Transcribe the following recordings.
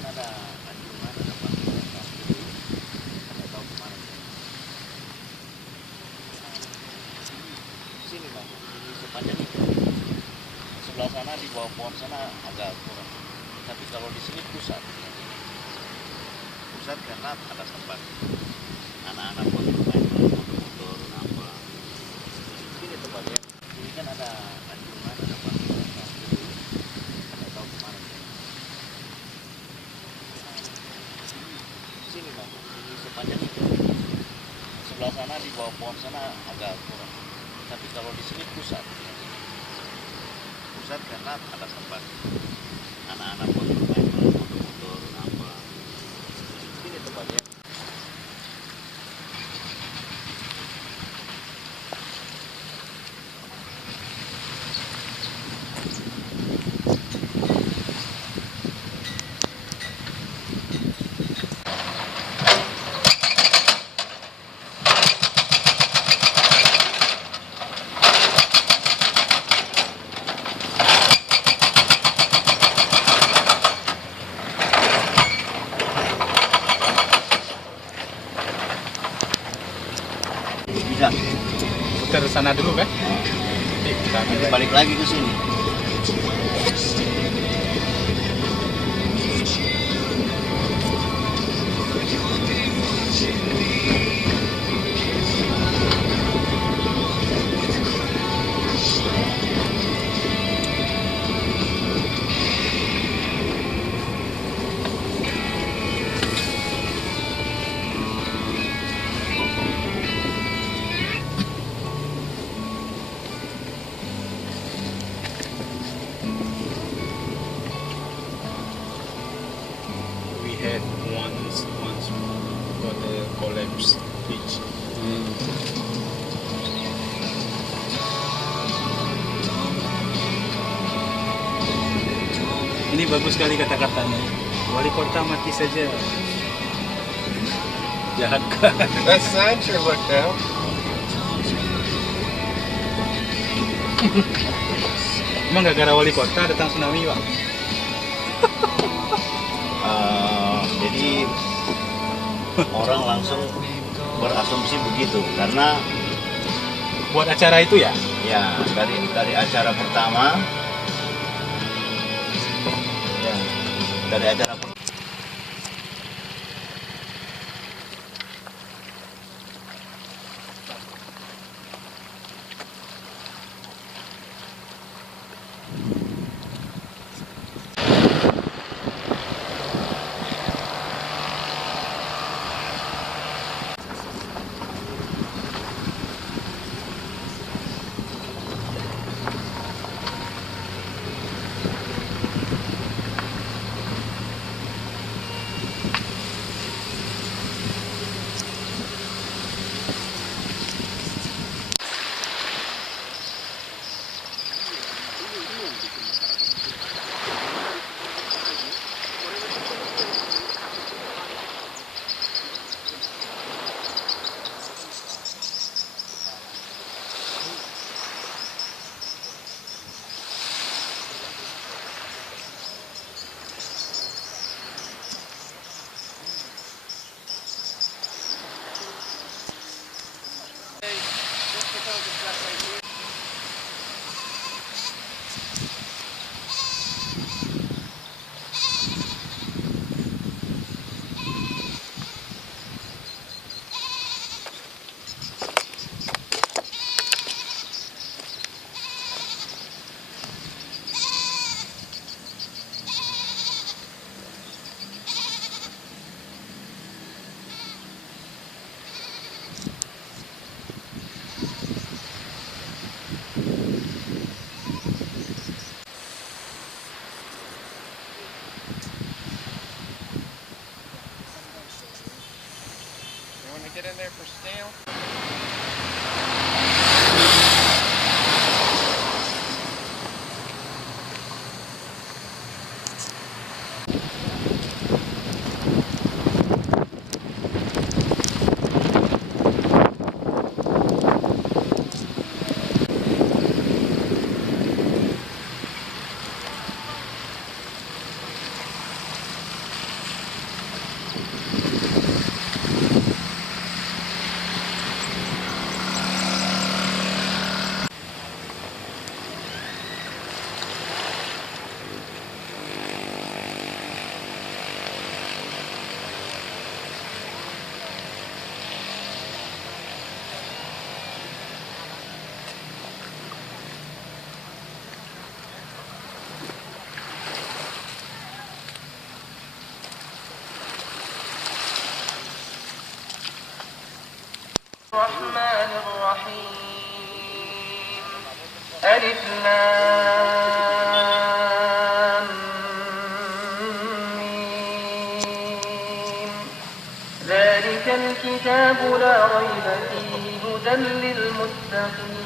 kan ada anjungan, ada fasilitas, jadi kita nggak tahu kemana. Sini bang, di sepanjang itu. Sebelah sana di bawah pohon sana agak kurang. Tapi kalau di sini pusat karena ada tempat anak-anak buat bermain motor-motor apa. Ini tempatnya. Ini kan ada anjungan, ada fasilitas, jadi kita nggak tahu kemana. Sini bang, di sepanjang itu. Sebelah sana di bawah pohon sana agak kurang. Tapi kalau di sini pusat karena ada tempat anak-anak buat bermain motor-motor apa. Ini tempatnya. Bisa Putar sana dulu kan? Nanti kita ambil lagi. balik lagi ke sini. We had once got the collapse bridge. Ini bagus sekali kata-katanya. Wali kota mati saja. Jahat kan? That sign sure looked down. Emang gara-gara wali kota datang tsunami, Pak? Jadi orang langsung berasumsi begitu karena Buat acara itu ya? ya dari acara pertama ya dari acara pertama. Get in there for stale. ألف لام ميم. ذلك الكتاب لا ريب فيه هدى للمتقين.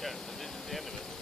Yeah, so this is the end of it.